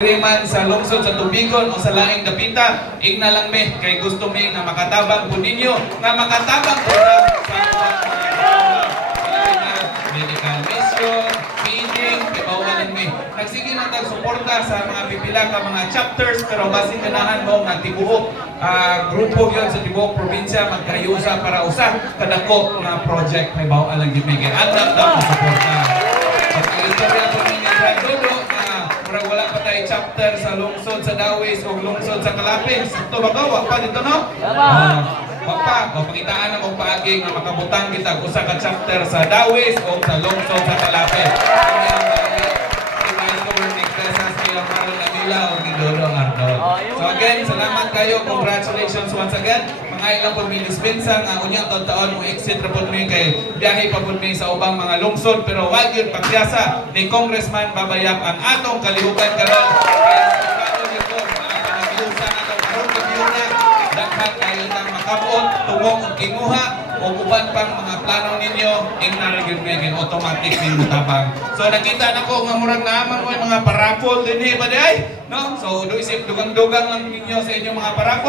man sa lungsod sa Tubigon o sa laing dapita, igna lang me kay gusto mi nga makatabang po ninyo, nga makatabang po na sa medical mission, feeding, ibawalan mi. Nagsige na tag-suporta sa mga pipila ka mga chapters, pero basin ganahan mo nga tibuok grupo yun sa tibuok probinsya magkayusa para usa kadako nga project may bawalan gyud mi kay andam daw suporta. Pag-istorya po ninyo sa dulo, wala pa tayo chapter sa lungsod sa Dawis o lungsod sa Kalapin. Sakto ba ka? Wala pa dito, no? Wala o pakitaan na mong paaging na makabutang kita kung sa ka-chapter sa Dawis o sa lungsod sa Kalapin. Kaya ang bagay, si Maestro Bernictas sa Skila Marlon Anila o ni Dodo Ardon. So again, salamat kayo. Congratulations once again. Mga ilang po may dispensa nga unyang taon mo exit na po may kay biyahe pa po may sa ubang mga lungsod pero wag yun pagkiyasa ni Congressman Babayap ang atong kalihukan karon. Kaya sigurado nito mga panagiusan atong karon kabiuna daghan kayo ng makabot tungong og kinguha o uban pang mga plano ninyo ingna gyud may automatic ning mutabang. So nakita na ko nga murag naaman mo yung mga parapol dinhi ba di ay no? So do isip dugang-dugang lang ninyo sa inyong mga parapol.